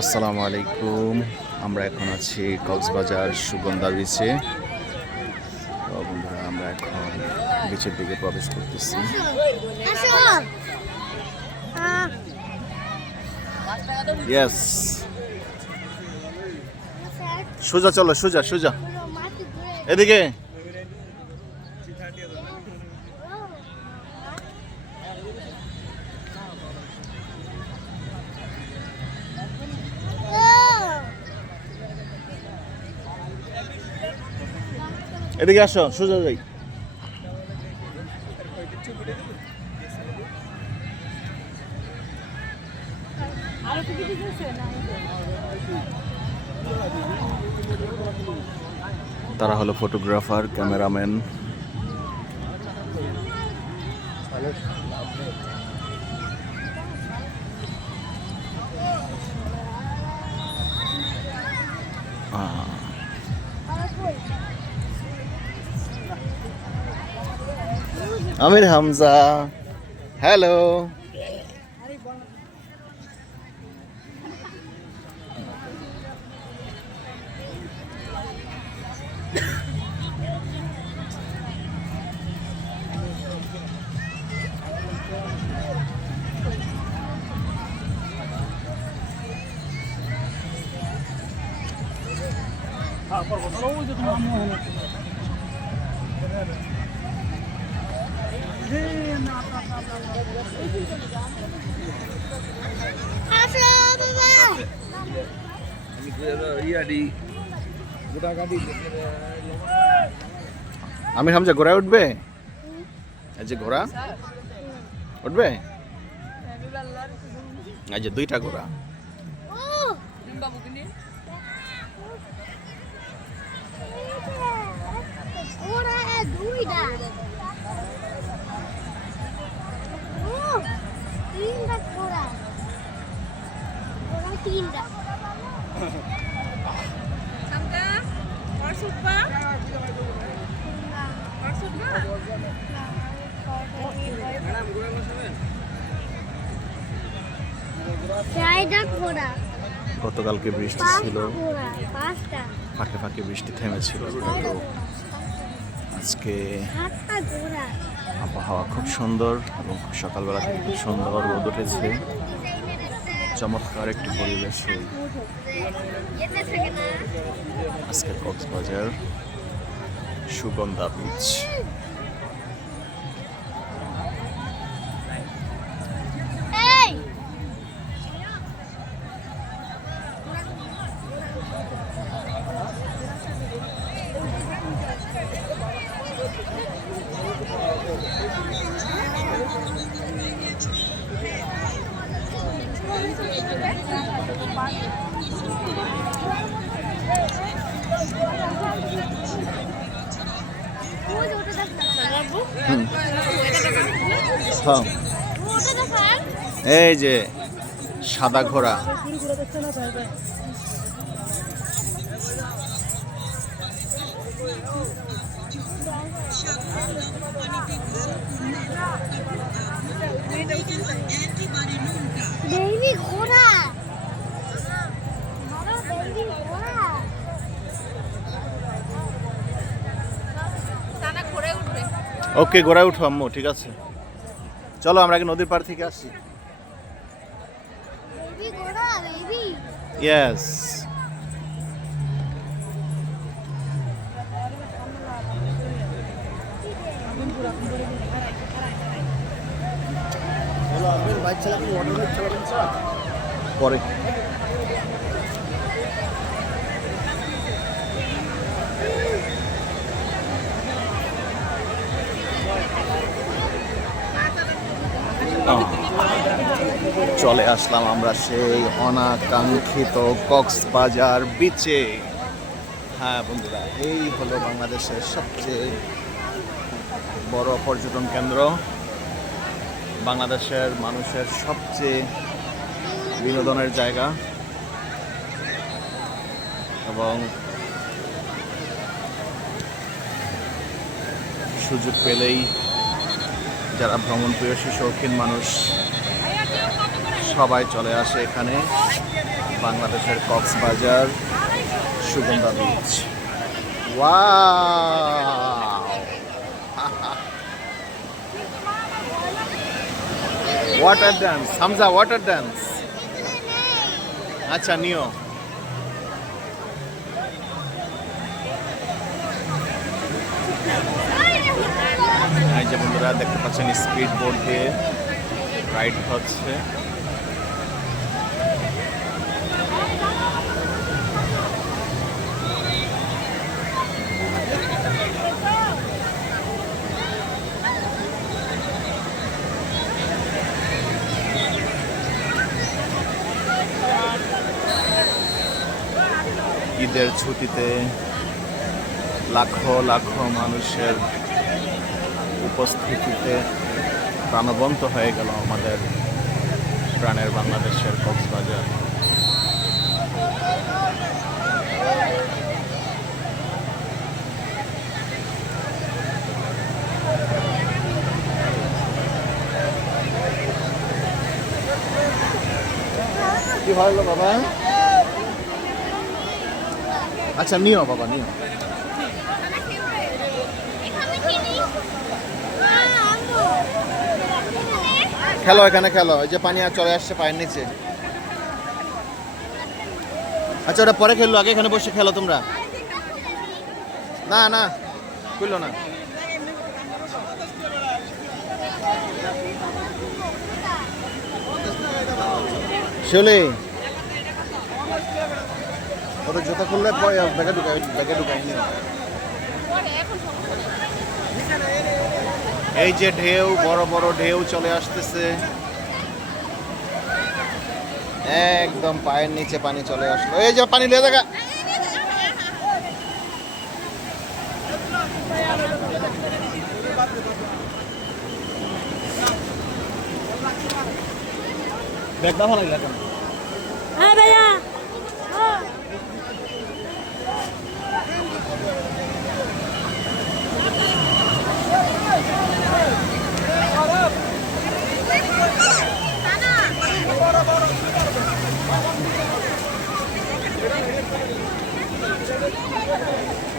আসসালামু আলাইকুম। আমরা এখন আছি কক্সবাজার সুগন্ধা বিচে। তো বন্ধুরা, আমরা এখন বিচের দিকে প্রবেশ করতেছি। ইয়েস, সোজা চলো, সোজা সোজা এদিকে। এদিকে আসো, সোজা যাই। তারা হলো ফটোগ্রাফার, ক্যামেরাম্যান। আমির হামজা, হ্যালো। আমির হামজা ঘোড়ায় উঠবে? এই যে ঘোড়া উঠবে, এই যে দুইটা ঘোড়া। গতকালকে বৃষ্টি ছিল, ফাঁকে ফাঁকে বৃষ্টি থেমেছিল, কিন্তু আজকে আবহাওয়া খুব সুন্দর এবং সকালবেলা থেকে খুব সুন্দর রোদ উঠেছে। চমৎকার একটি পরিবেশে আজকে কক্সবাজার সুগন্ধা বিচ। এই যে সাদা ঘোড়া, ওকে ঘোড়ায় উঠো আম্মু, ঠিক আছে। চলো আমরা আগে নদীর পাড় থেকে আসি। ইয়েস, পরে চলে আসলাম আমরা সেই অনাকাঙ্ক্ষিত কক্সবাজার বিচে। হ্যাঁ বন্ধুরা, এই হলো বাংলাদেশের সবচেয়ে বড় পর্যটন কেন্দ্র, বাংলাদেশের মানুষের সবচেয়ে বিনোদনের জায়গা, এবং সুযোগ পেলেই যারা ভ্রমণ প্রিয় শৌখিন মানুষ সবাই চলে আসে এখানে। বাংলাদেশের Cox's Bazar Sugandha beach. Wow! Water dance, Hamza water dance. আচ্ছা নিও। এই যে বন্ধুরা দেখতে পাচ্ছেন স্পিড বোট দিয়ে রাইড হচ্ছে। ঈদের ছুটিতে লাখো লাখো মানুষের উপস্থিতিতে প্রাণবন্ত হয়ে গেল আমাদের প্রাণের বাংলাদেশের কক্সবাজার। কি হলো বাবা? আচ্ছা নিও বাবা নিও। খেলো এখানে খেলো, ওই যে পানি আর চলে আসছে পায়ের নিচে। আচ্ছা ওটা পরে খেললো, আগে এখানে বসে খেলো তোমরা। না না খুললো না। শিউলি ওটা জুতা খুললে ব্যাগে ঢুকাই নিও। এই যে ঢেউ, বড় বড় ঢেউ চলে আসতেছে, একদম পায়ের নিচে পানি চলে আসলো। এই যে পানি লিয়ে দেখা। ব্যাগটা ভালো লাগলো কেন? হ্যাঁ ভাইয়া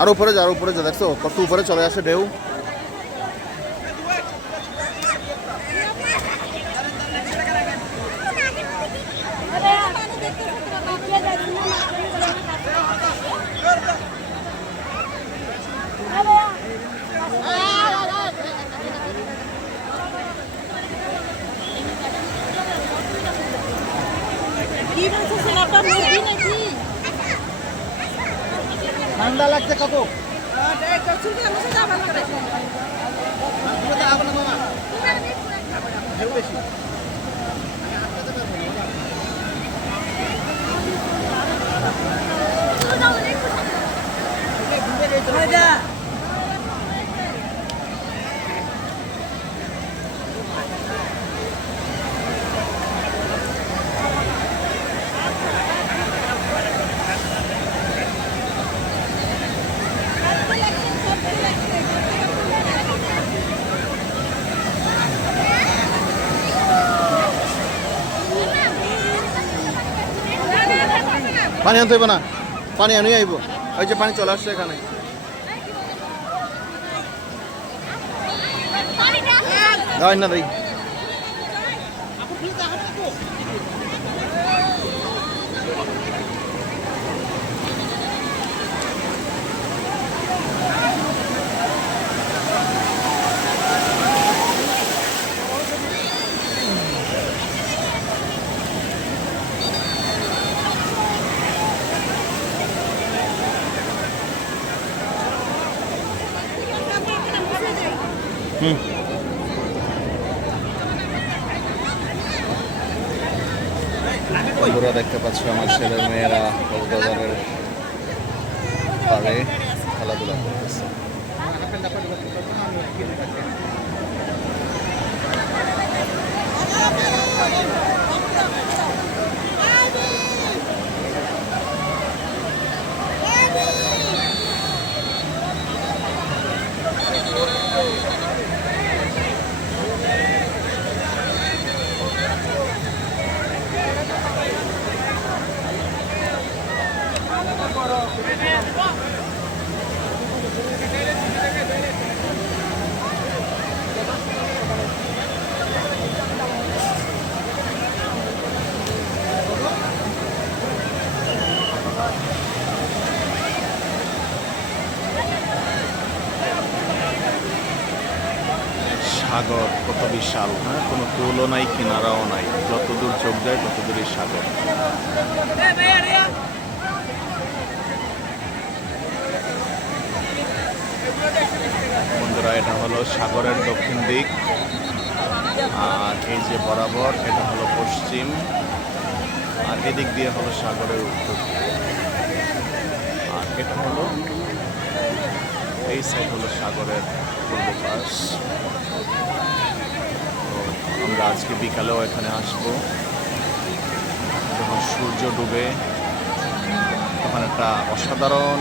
আর উপরে যা, আর উপরে যা, দেখছো কত উপরে চলে আসে ঢেউ। ঠান্ডা লাগছে কত? পানি আনতে হইব না, পানি আনি আইব। ওই যে পানি চলে আসছে এখানে। না দেই বন্ধুরা দেখতে পাচ্ছ আমার ছেলে মেয়েরা কক্সবাজারের পাড়ে খেলাধুলা করতেছে। সাগর কত বিশাল, হ্যাঁ, কোনো তুলনাই কিনারাও নাই, যত দূর চোখ যায় তত দূরই সাগর। বন্ধুরা, এটা হলো সাগরের দক্ষিণ দিক, আর এই যে বরাবর এটা হলো পশ্চিম, আর এদিক দিয়ে হলো সাগরের উত্তর দিক। আর এটা হলো এই সাইড হলো সাগরের পূর্ব পাশ। আমরা আজকে বিকালেও এখানে আসবো। যখন সূর্য ডুবে তখন একটা অসাধারণ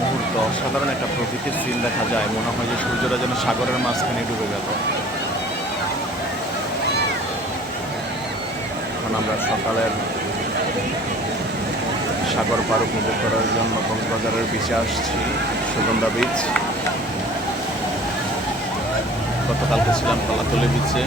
মুহূর্ত, অসাধারণ একটা প্রকৃতির সিন দেখা যায়, মনে হয় যে সূর্যটা যেন সাগরের মাঝখানে ডুবে গেল। এখন আমরা সকালের সাগর পার উপভোগ করার জন্য কক্সবাজারের বিচে আসছি, সুগন্ধা বিচ। গতকালকে ছিলাম কলাতলি বিচে।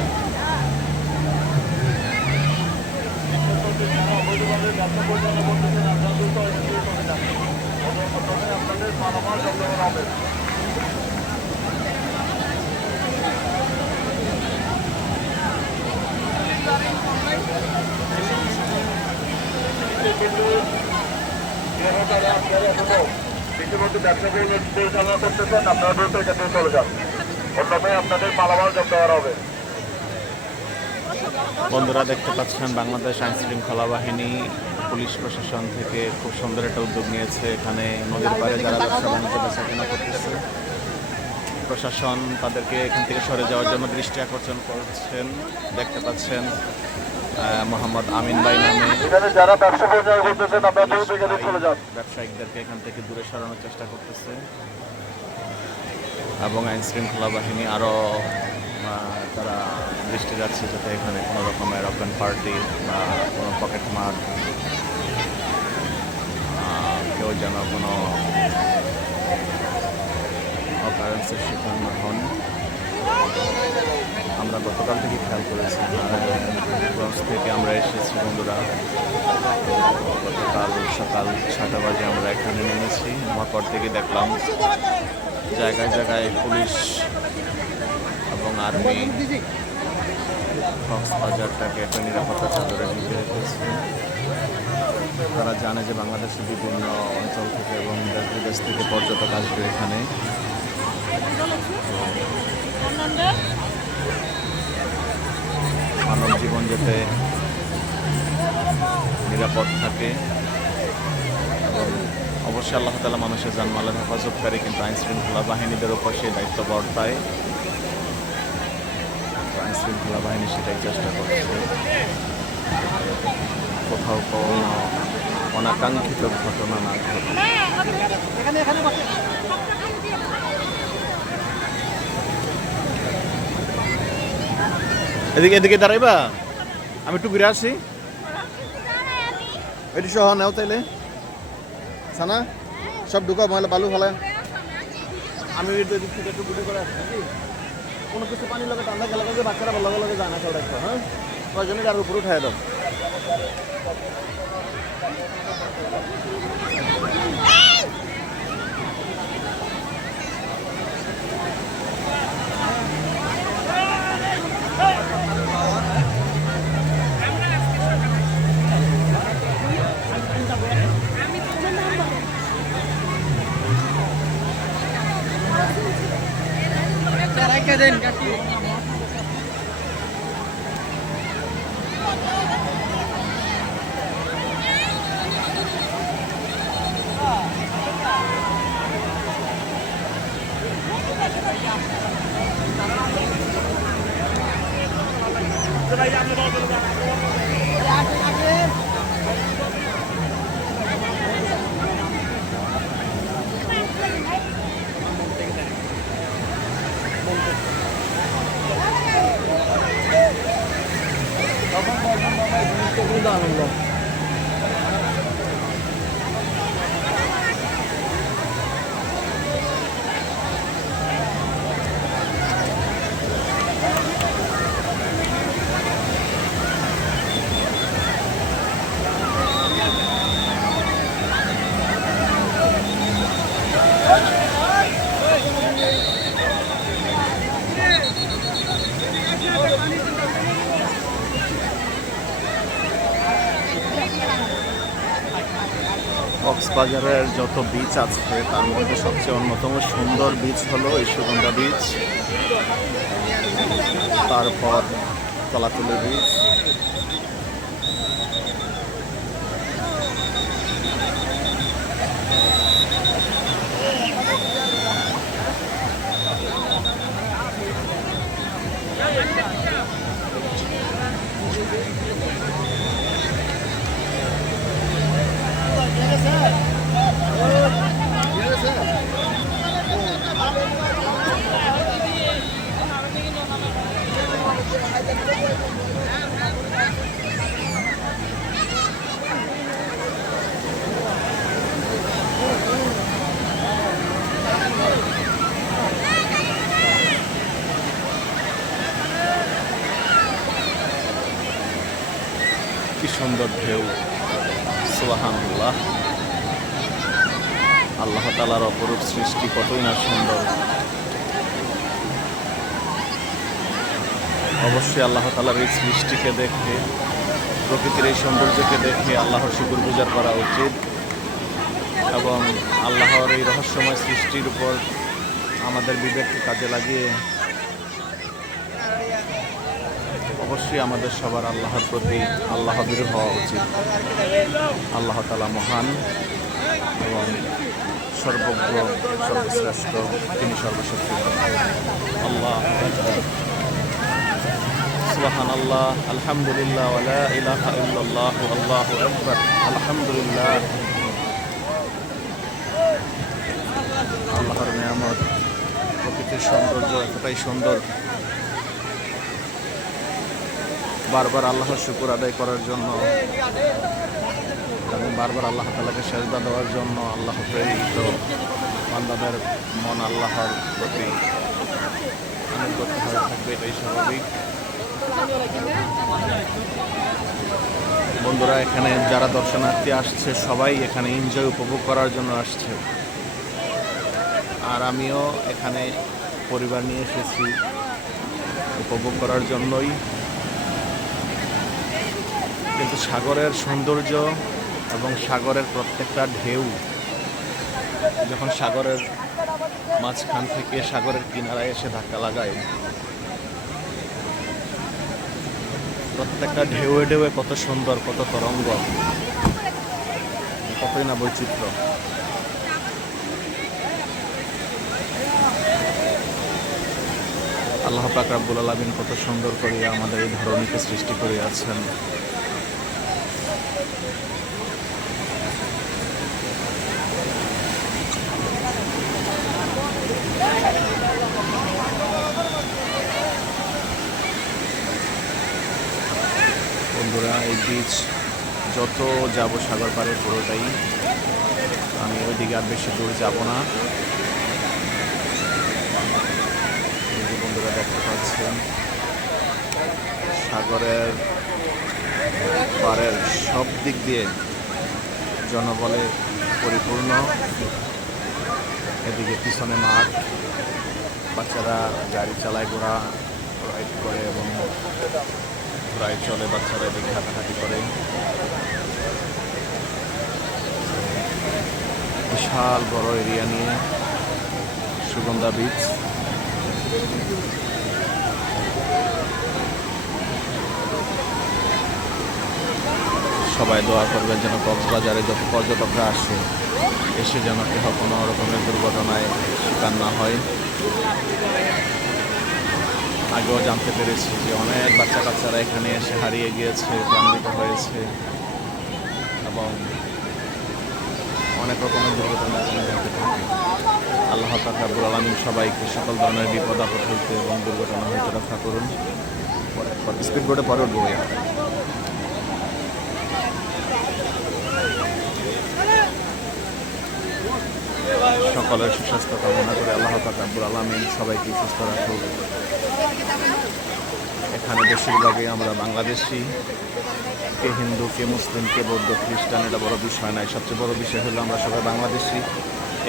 ব্যবসা পরিচালনা করতেছেন, আপনারা দ্রুত এখান থেকে চলে যান, অন্যথায় আপনাদের মালামাল জব্দ করা হবে। বন্ধুরা, দেখতে পাচ্ছেন বাংলাদেশ আইন শৃঙ্খলা বাহিনী, পুলিশ প্রশাসন থেকে খুব সুন্দর একটা উদ্যোগ নিয়েছে। এখানে নদীর পাড়ে যারা ব্যবসা বাণিজ্য বেচাকেনা করতেছে, প্রশাসন তাদেরকে এখান থেকে সরে যাওয়ার জন্য দৃষ্টি আকর্ষণ করছেন। দেখতে পাচ্ছেন মোহাম্মদ আমিন ভাই নামে যারা ব্যবসা পরিচালনা করতেছেন, আপনারা দ্রুত এখান থেকে চলে যান। ব্যবসায়িকদেরকে এখান থেকে দূরে সরানোর চেষ্টা করতেছে, এবং আইন শৃঙ্খলা বাহিনী আরও তারা দৃষ্টি রাখছে যাতে এখানে কোনো রকমের ওপেন পার্টি বা কোনো পকেট মার কেউ যেন কোনো অকারেন্সের শিকার না হন। আমরা গতকাল থেকে খেয়াল করেছি, লঞ্চ থেকে আমরা এসেছি বন্ধুরা। গতকাল সকাল 6টা বাজে আমরা এখানে নেমেছি। আমার পর থেকে দেখলাম জায়গায় জায়গায় পুলিশ এবং আর্মি কক্সবাজারটাকে একটা নিরাপত্তা চাদরে ঢেকে রেখেছে। তারা জানে যে বাংলাদেশের বিভিন্ন অঞ্চল থেকে এবং দেশ বিদেশ থেকে পর্যটক আসবে এখানে। মানব জীবন যাতে নিরাপদ থাকে, এবং অবশ্যই আল্লাহ তাআলা মানুষের জানমালের হেফাজতকারী, কিন্তু আইন শৃঙ্খলা বাহিনীদের উপর সেই দায়িত্ব বর্তায়। আইন শৃঙ্খলা বাহিনী সেটাই চেষ্টা করছে, কোথাও কোনো অনাকাঙ্ক্ষিত ঘটনা না ঘটে। এদিকে এদিকে দাঁড়াইবা, আমি একটু ঘুরে আসি। এটি সহ নেও তাইলে সানা সব ঢুকাও, ময়লা বালু ফেলায়। আমি এদিক থেকে একটু ঘুরে করে আসছি নাকি কোনো কিছু পানি লাগে ঠান্ডা খেলা লাগে, বাচ্চারা ভালো লাগে যায় না সব রাখতো। হ্যাঁ, কয়জনের আর উপরে উঠাই দাও। আনন্দ কক্সবাজারের যত বিচ আছে তার মধ্যে সবচেয়ে অন্যতম সুন্দর বিচ হলো এই সুগন্ধা বিচ, তারপর তলাতলি বিচ, কি সুন্দর ঢেউ। সুবহানাল্লাহ, আল্লাহ তাআলার অপরূপ সৃষ্টি কতই না সুন্দর। অবশ্যই আল্লাহ তাআলার এই সৃষ্টিকে দেখে, প্রকৃতির এই সৌন্দর্যকে দেখে আল্লাহর শুকরগুজার করা উচিত এবং আল্লাহর এই রহস্যময় সৃষ্টির উপর আমাদের বিবেককে কাজে লাগিয়ে অবশ্যই আমাদের সবার আল্লাহর প্রতি আল্লাহভীরু হওয়া উচিত। আল্লাহ তাআলা মহান এবং সর্বজ্ঞ, সর্বশ্রেষ্ঠ, তিনি সর্বশক্তিমান। আল্লাহ সুবহানাল্লাহ, আলহামদুলিল্লাহ, ওয়া লা ইলাহা ইল্লাল্লাহ, আল্লাহু আকবার, আলহামদুলিল্লাহ। আল্লাহর নিয়ামত, প্রকৃতির সৌন্দর্য এতটাই সুন্দর, বারবার আল্লাহর শুকর আদায় করার জন্য এবং বারবার আল্লাহ তাআলাকে সেজদা দেওয়ার জন্য আল্লাহ প্রেরিত বান্দাদের মন আল্লাহর প্রতি আনুগত্য হয়ে থাকবে, এটাই স্বাভাবিক। বন্ধুরা, এখানে যারা দর্শনার্থী আসছে সবাই এখানে এনজয় উপভোগ করার জন্য আসছে, আর আমিও এখানে পরিবার নিয়ে এসেছি উপভোগ করার জন্যই। কিন্তু সাগরের সৌন্দর্য এবং সাগরের প্রত্যেকটা ঢেউ যখন সাগরের মাঝখান থেকে সাগরের কিনারায় এসে ধাক্কা লাগায়, প্রত্যেকটা ঢেউয়ে ঢেউয়ে কত সুন্দর, কত তরঙ্গ, কতই না বৈচিত্র্য। আল্লাহ পাক রব্বুল আলামিন কত সুন্দর করে আমাদের এই ধরনীকে সৃষ্টি করিয়াছেন। বন্ধুরা, এই বীচ যত যাব সাগর পাড়ে পুরোটাই, আমি ওইদিকে আর বেশি দূর যাব না। বন্ধুরা দেখতে পাচ্ছেন সাগরের পাড়ের সব দিক দিয়ে জনবলে পরিপূর্ণ। এদিকে পিছনে মাঠ, বাচ্চারা গাড়ি চালায়, ঘোড়া রাইড করে এবং ঘোড়ায় চলে, বাচ্চারা এদিকে হাঁটাহাঁটি করে। বিশাল বড় এরিয়া নিয়ে সুগন্ধা বিচ। সবাই দোয়া করবেন যেন কক্সবাজারে যত পর্যটকরা আসে এসে যেন কেহ কোনো রকমের দুর্ঘটনায় শিকার না হয়। আগেও জানতে পেরেছি যে অনেক বাচ্চা কাচ্চারা এখানে এসে হারিয়ে গিয়েছে, প্রাণিত হয়েছে এবং অনেক রকমের দুর্ঘটনা এখানে ঘটে থাকে। আল্লাহ পাক রব্বুল আলামিন সবাইকে সকল ধরনের বিপদ আপদ হইতে এবং দুর্ঘটনা হইতে রক্ষা করুন। স্পিড বোটে পরে উঠবো। সকলের সুস্বাস্থ্য কামনা করে আল্লাহ পাক রব্বুল আলামিন সবাইকে সুস্থ রাখুক। এখানে বেশিরভাগই আমরা বাংলাদেশি, কে হিন্দু, কে মুসলিম, কে বৌদ্ধ, খ্রিস্টান, এটা বড় বিষয় নয়। সবচেয়ে বড় বিষয় হলো আমরা সবাই বাংলাদেশি।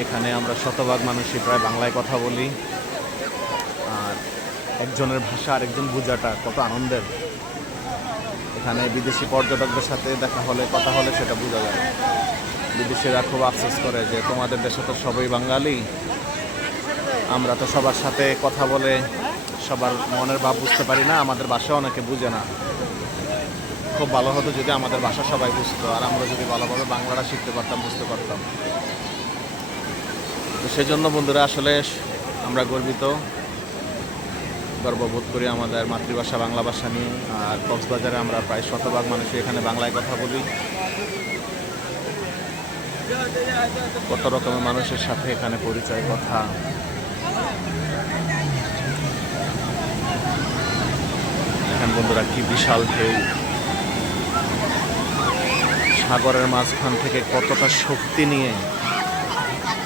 এখানে আমরা শতভাগ মানুষই প্রায় বাংলায় কথা বলি, আর একজনের ভাষা আরেকজন বোঝাটা কত আনন্দের। এখানে বিদেশি পর্যটকদের সাথে দেখা হলে কথা হলে সেটা বোঝা যায়। বিদেশিরা খুব আফসোস করে যে তোমাদের দেশে তো সবাই বাঙালি, আমরা তো সবার সাথে কথা বলে সবার মনের ভাব বুঝতে পারি না, আমাদের ভাষা অনেকে বুঝে না। খুব ভালো হতো যদি আমাদের ভাষা সবাই বুঝতো, আর আমরা যদি ভালোভাবে বাংলাটা শিখতে পারতাম, বুঝতে পারতাম। তো সেজন্য বন্ধুরা আসলে আমরা গর্ববোধ করি আমাদের মাতৃভাষা বাংলা ভাষা নিয়ে। আর কক্সবাজারে আমরা প্রায় শতভাগ মানুষই এখানে বাংলায় কথা বলি। কত রকমের মানুষের সাথে এখানে পরিচয়, কথা। এখানে বন্ধুরা কি বিশাল ঢেউ, সাগরের মাঝখান থেকে কতটা শক্তি নিয়ে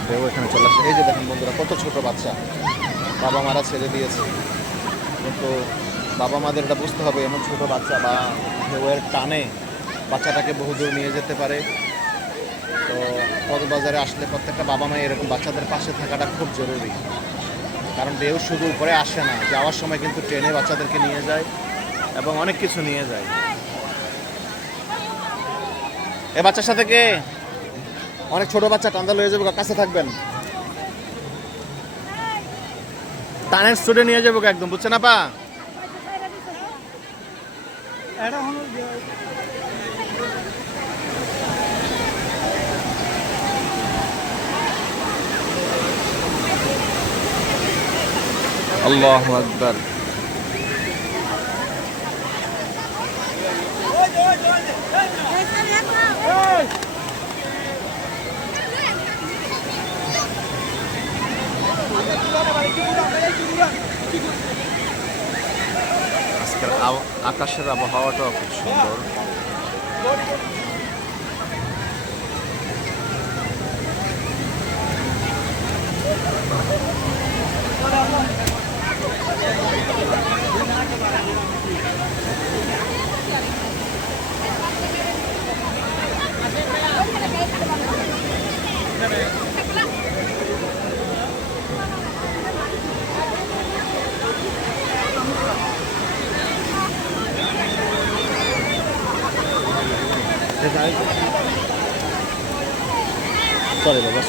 ঢেউ এখানে চলে আসে। এই যে দেখেন বন্ধুরা, কত ছোট বাচ্চা, বাবা মারা ছেড়ে দিয়েছে, কিন্তু বাবা মাদের এটা বুঝতে হবে এমন ছোট বাচ্চা বা ঢেউয়ের টানে বাচ্চাটাকে বহুদূর নিয়ে যেতে পারে। তো কক্সবাজারে আসলে প্রত্যেকটা বাবা মা এরকম বাচ্চাদের পাশে থাকাটা খুব জরুরি, কারণ ঢেউ শুধু উপরে আসে না, যাওয়ার সময় কিন্তু ট্রেনে বাচ্চাদেরকে নিয়ে যায় এবং অনেক কিছু নিয়ে যায়। এ বাচ্চার সাথে কে? অনেক ছোট বাচ্চা, টান্দা লয়ে যাবো, কাছে থাকবেন, টানের স্টুডে নিয়ে যাবো একদম, বুঝছে না পা? আল্লাহু আকবার। আজকের আকাশের আবহাওয়াটাও খুব সুন্দর। Sorry, বাবা,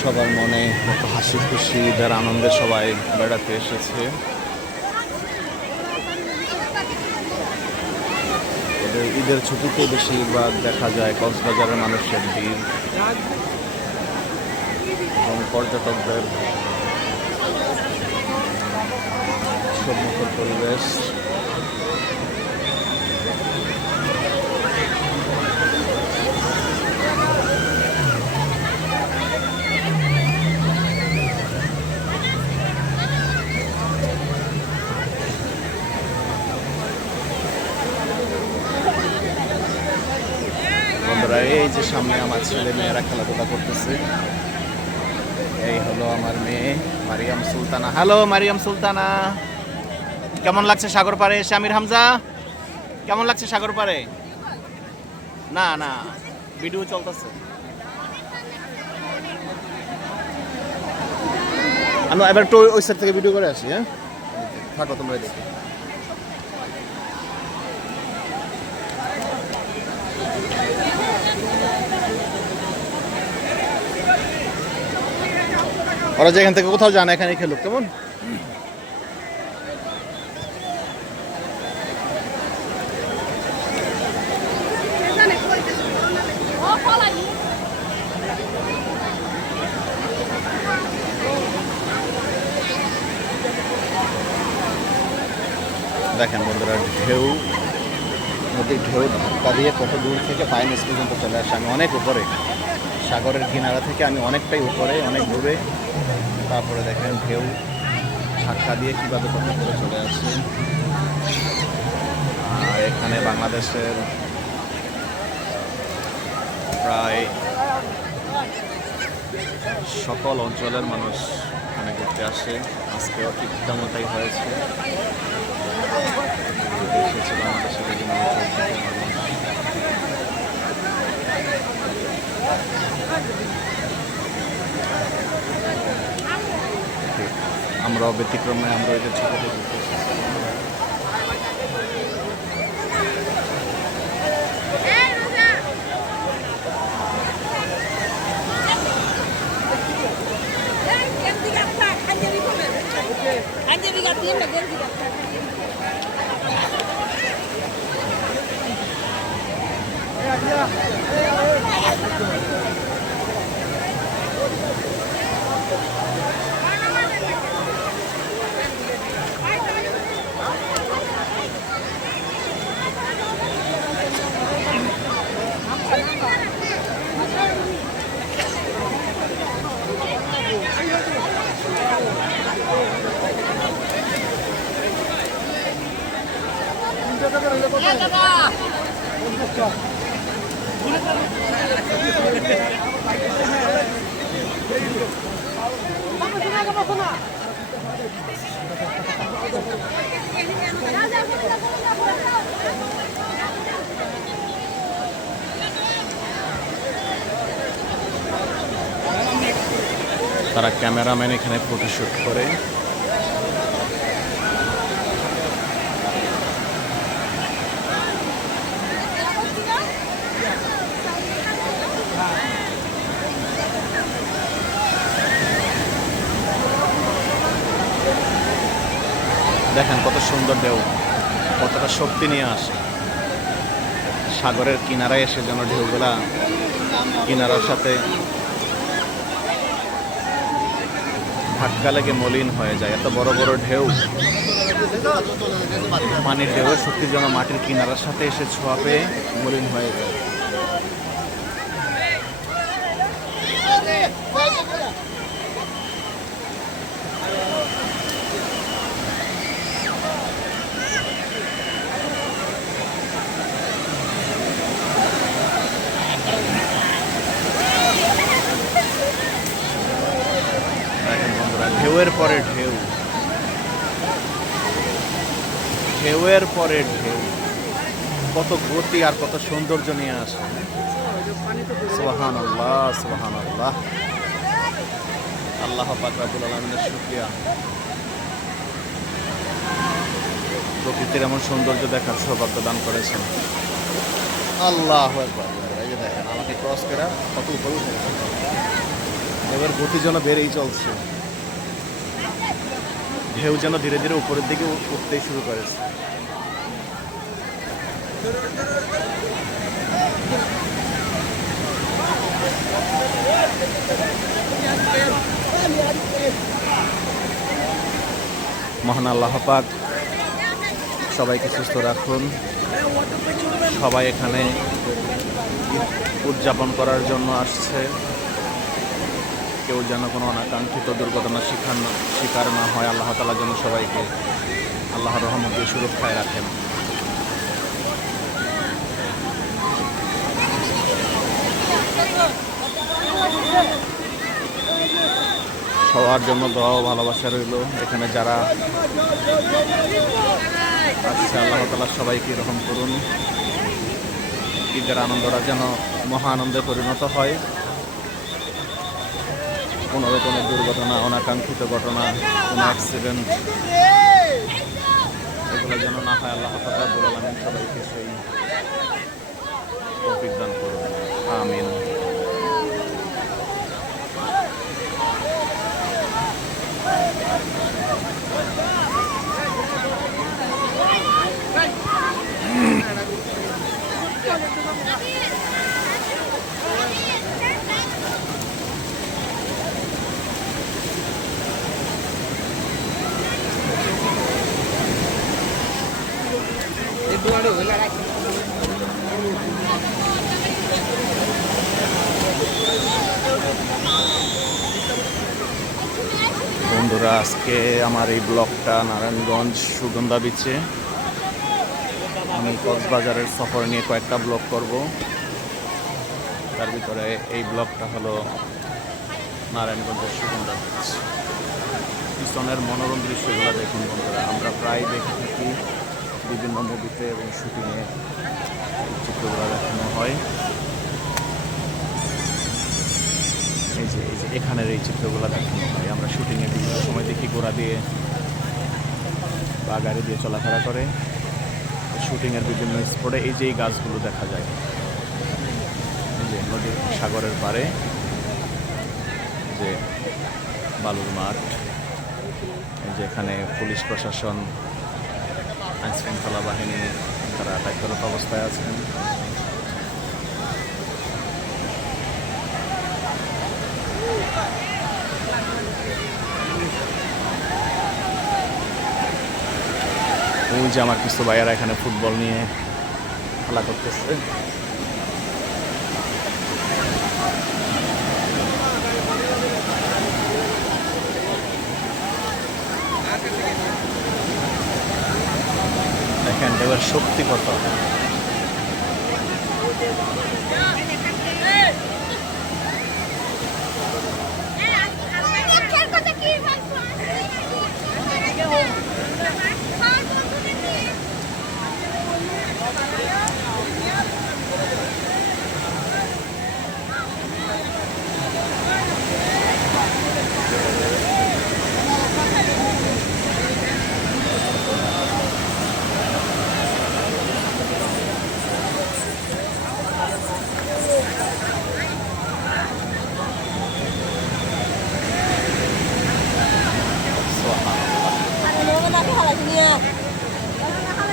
সবার মনে কত হাসি খুশি, ঈদের আনন্দে সবাই বেড়াতে এসেছে। ঈদের ছুটিতে বেশিরভাগ দেখা যায় কক্সবাজারের মানুষের ভিড় এবং পর্যটকদের সম্মুখের পরিবেশ। এই যে সামনে আমার ছেলে মেয়েরা খেলাধুলা করতেছে। এই হলো আমার মেয়ে মারিয়াম সুলতানা। হ্যালো মারিয়াম সুলতানা, কেমন লাগছে সাগর পাড়ে এসে? আমির হামজা, কেমন লাগছে সাগর পাড়ে? না না, ভিডিও চলতেছে। আমি এবার একটু ওই সাইড থেকে ভিডিও করে আসি। হ্যাঁ, থাকো তোমরা দেখো। ওরা যেখান থেকে কোথাও জানে, এখানে খেলুক, কেমন? দেখেন বন্ধুরা, ঢেউ, নদীর ঢেউ ধাক্কা দিয়ে কত দূর থেকে পায়ের নিচ পর্যন্ত চলে আসে। আমি অনেক উপরে, সাগরের কিনারা থেকে আমি অনেকটাই উপরে, অনেক দূরে। তারপরে দেখেন ঢেউ ধাক্কা দিয়ে কীভাবে কত করে চলে আসে। আর এখানে বাংলাদেশের প্রায় সকল অঞ্চলের মানুষ এখানে ঘুরতে আসে। আজকেও ঠিক তেমনটাই হয়েছে। এসেছে বাংলাদেশের বিভিন্ন অঞ্চল থেকে মানুষ। আমরাও ব্যতিক্রমে আমরা ওই যে ছোট ঘুরতে এসেছি। তারা ক্যামেরাম্যান এখানে ফটোশুট করে। দেখেন কত সুন্দর ঢেউ, কতটা শক্তি নিয়ে আসে। সাগরের কিনারায় এসে যেন ঢেউগুলা কিনারার সাথে ধাক্কা লেগে মলিন হয়ে যায়। এত বড় বড় ঢেউ, পানির ঢেউয়ের শক্তি যেন মাটির কিনারার সাথে এসে ছোঁয়া পেয়ে মলিন হয়ে যায়। ঢেউয়ের পরে ঢেউ, ঢেউয়ের পরে ঢেউ, কত গতি আর কত সৌন্দর্য নিয়ে আসে। সুবহানাল্লাহ, সুবহানাল্লাহ। আল্লাহ পাক রব্বুল আলামিনের শুকরিয়া, প্রকৃতির এমন সৌন্দর্য দেখার সৌভাগ্য দান করেছেন। আল্লাহু আকবার। এই যে দেখেন আমাকে ক্রস করে কত উপরে উঠে গেছে। এবার গতি যেন বেড়েই চলছে। ঢেউ যেন ধীরে ধীরে উপরের দিকে উঠতেই শুরু করেছে। মহান আল্লাহ পাক সবাইকে সুস্থ রাখুন। সবাই এখানে উদযাপন করার জন্য আসছে। কেউ যেন কোনো অনাকাঙ্ক্ষিত দুর্ঘটনার শিকার না হয়। আল্লাহ তাআলা যেন সবাইকে আল্লাহর রহমত দিয়ে সুরক্ষায় রাখেন। সবার জন্য দোয়া ও ভালোবাসা রইল। এখানে যারা আসছে আল্লাহ তাআলা সবাইকে রহম করুন। ঈদের আনন্দটা যেন মহা আনন্দে পরিণত হয়। কোনো রকমের দুর্ঘটনা, অনাকাঙ্ক্ষিত ঘটনা, কোনো অ্যাক্সিডেন্ট এগুলো যেন না হয়। আল্লাহ তাআলা রব্বুল আলামিন সবাইকে সেই তৌফিক দান করুন। আমিন। বন্ধুরা, আজকে আমার এই ব্লগটা নারায়ণগঞ্জ সুগন্ধা বিচে। আমি কক্সবাজারের সফর নিয়ে কয়েকটা ব্লগ করব। তার ভিতরে এই ব্লগটা হলো নারায়ণগঞ্জের সুগন্ধা বিচ। পিছনের মনোরম দৃশ্যগুলো দেখুন বন্ধুরা, আমরা প্রায় দেখে থাকি বিভিন্ন মুভিতে এবং শুটিংয়ে এই চিত্রগুলো দেখানো হয়। এই যে এখানের এই চিত্রগুলো দেখানো হয়। আমরা শুটিংয়ে বিভিন্ন সময় দেখি ঘোড়া দিয়ে বা গাড়ি দিয়ে চলাফেরা করে শুটিংয়ের বিভিন্ন স্পটে। এই যে এই গাছগুলো দেখা যায়, এই যে নদীর সাগরের পাড়ে যে বালুর মাঠ, এই যে এখানে পুলিশ প্রশাসন, আইনশৃঙ্খলা বাহিনী তারা দায়িত্বরত অবস্থায় আছেন। ওই যে আমার কিছু ভাইয়ারা এখানে ফুটবল নিয়ে খেলা করতেছে। দেখেন এবার শক্তি কত।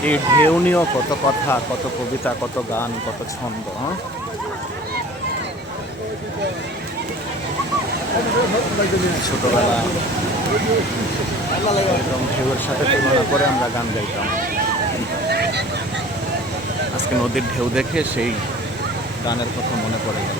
এই ঢেউ নিয়েও কত কথা, কত কবিতা, কত গান, কত ছন্দ। ছোটবেলা একদম ঢেউয়ের সাথে তুলনা করে আমরা গান গাইতাম। আজকে নদীর ঢেউ দেখে সেই গানের কথা মনে পড়ে গেল।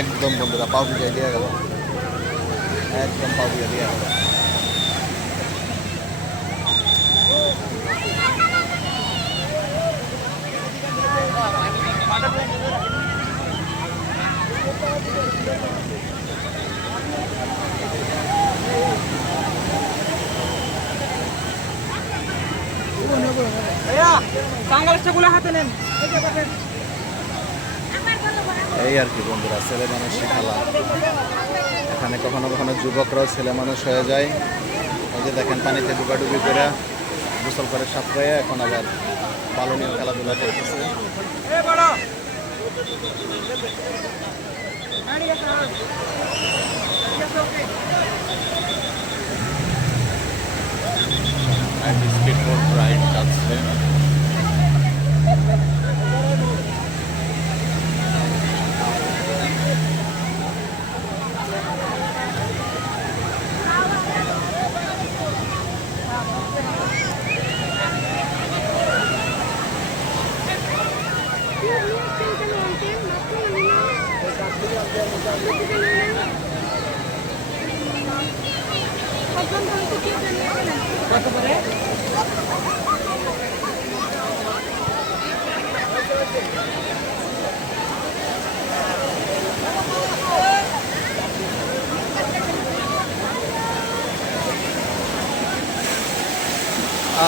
একদম বন্ধুরা পাও ভিজিয়ে দিয়ে গেল, একদম পাও ভিজিয়ে দিয়ে গেল। এই আর কি বন্ধুরা, ছেলে মানুষই খেলা। এখানে কখনো কখনো যুবকরাও ছেলে মানুষ হয়ে যায়। এই যে দেখেন পানিতে ডুবাডুবি করে গোসল করে সাঁতরাইয়া এখন আবার পালনীয় খেলাধুলা করতেছে। স্পিডবোট রাইড যাচ্ছে।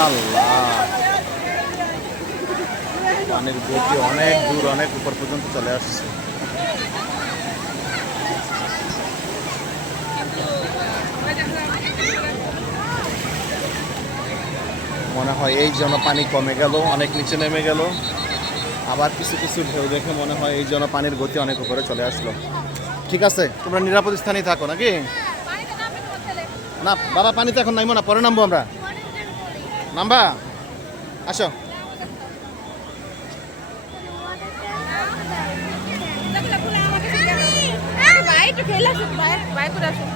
আল্লাহ, পানির গতি অনেক দূর, অনেক উপর পর্যন্ত চলে আসছে। মনে হয় এই জন্য পানি কমে গেল, অনেক নিচে নেমে গেল। আবার কিছু কিছু ঢেউ দেখে মনে হয় এই জন্য পানির গতি অনেক উপরে চলে আসলো। ঠিক আছে, তোমরা নিরাপদ স্থানেই থাকো নাকি? না বাবা, পানিতে এখন নামবো না, পরে নামবো আমরা। নামবা? আসো। একটু খেলে আসুন, বাই করে আসুন।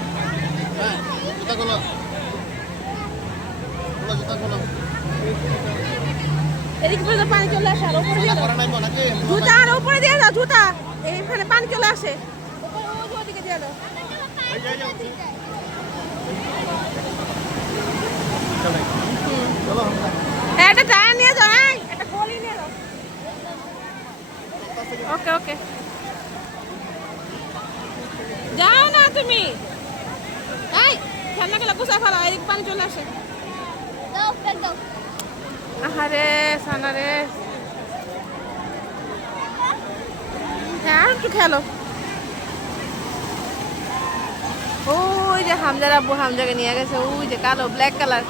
এদিকে পর্যন্ত পানি চলে আসে, আর উপরে দিয়ে দাও। জুতা আর উপরে দিয়ে দাও, জুতা এইখানে পানি চলে আসে, ওদিকে দিয়ে দাও। হ্যাঁ, একটা টায়ার নিয়ে যাও, হ্যাঁ একটা গলি নিয়ে যাও। ওকে ওকে, যাও না তুমি, এই খেলনা খেলা গুছা ফেলা, এদিকে পানি চলে আসে। আহারে সানা রে, হ্যাঁ আর একটু খেলো। ওই যে হামজার আব্বু হামজাকে নিয়ে গেছে, ওই যে কালো ব্ল্যাক কালার।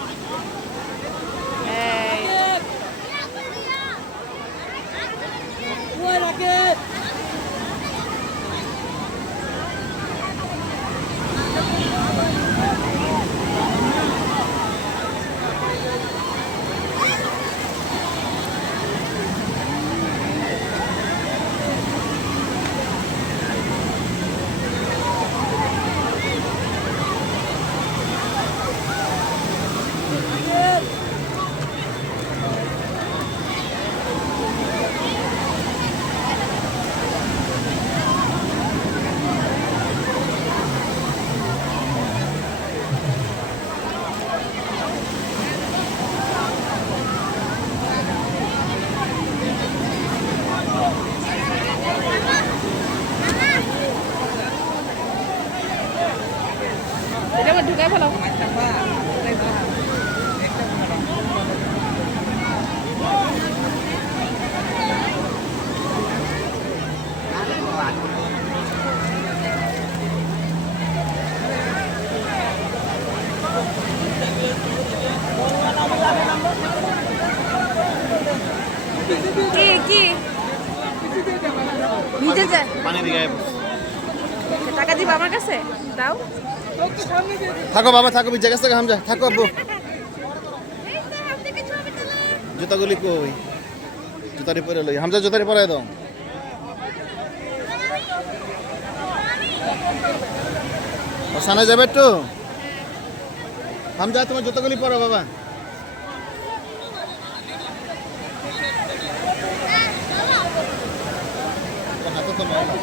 এটা আবার ঢুকাই ফেলো। কি কি ভিজে যায়, পানি দিয়ে টাকা দিবা আমার কাছে, দাও। থাকো বাবা, থাকো ভিজে গেছে হামজা, থাকো আব্বু। জুতাগুলি কই? জুতারি পরে লই, হামজা জুতারি পরাই দাও। সানা যাবে একটু? হামজা তোমার জুতাগুলি পরো বাবা। হাতে তো ময়লা।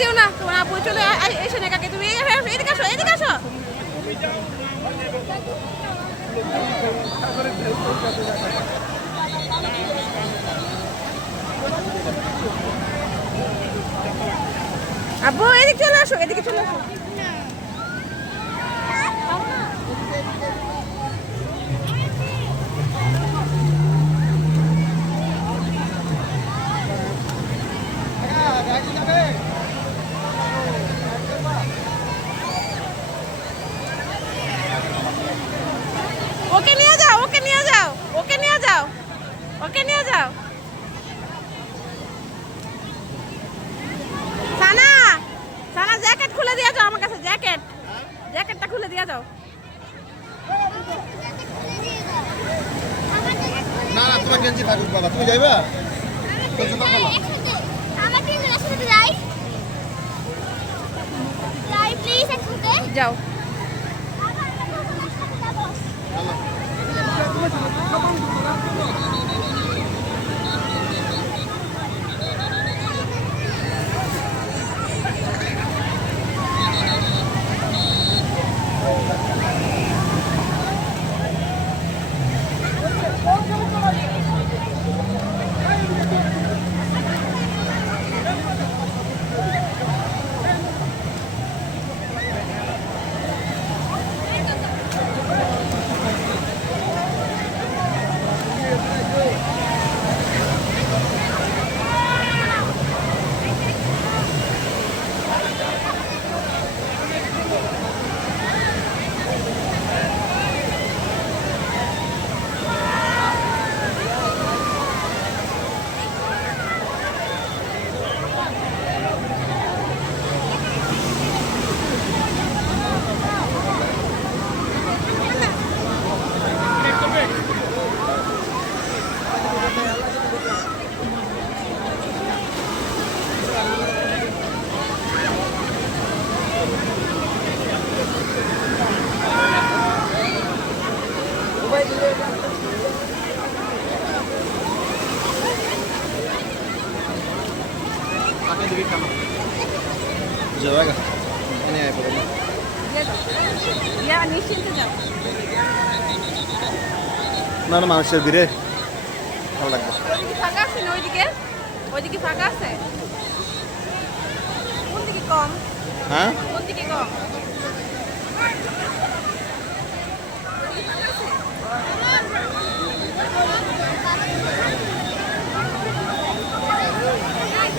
যেও না তোমার আপু চলে এসে না, কাকে তুমি এদিকে আসো, এদিকে আসো। আব্বু এদিকে চলে আসো, এদিকে চলে আসো। ওকে নিয়ে যাও, ওকে নিয়ে যাও, ওকে নিয়ে যাও, ওকে নিয়ে যাও। সানা, সানা জ্যাকেট খুলে দিয়ে যাও আমার কাছে, জ্যাকেটটা খুলে দিয়ে যাও। না না, তোমার গেঞ্জি থাকুক বাবা, তুমি যাইবা? যাও। ইয়া নিশ্চিন্তে যাও। না না মানুষের ভিড়ে ভালো লাগবে। ওইদিকে ফাঁকা আছে না? ওইদিকে ফাঁকা আছে? কোন দিকে কম? হ্যাঁ কোন দিকে কম? ওইদিকে ফাঁকা আছে?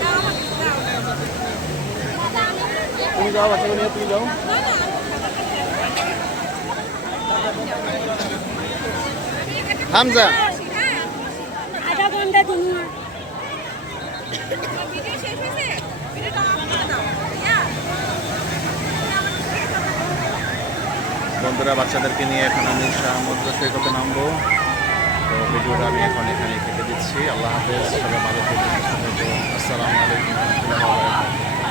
যাও, যাও। তুমি যাও বাচ্চাকে নিয়ে তুমি যাও। হামজা আধা ঘন্টা তুমি ভিডিও শেষ হয়েছে? ভিডিওটা অফ করে দাও। বন্ধুরা, বাচ্চাদেরকে নিয়ে এখন আমি সমুদ্র সৈকতে নামবো। তো ভিডিওটা আমি এখন এখানে কেটে দিচ্ছি। আল্লাহ হাফেজ, সবাই ভালো থাকবেন। আসসালামু আলাইকুম ওয়া রাহমাতুল্লাহি ওয়া বারাকাতুহু।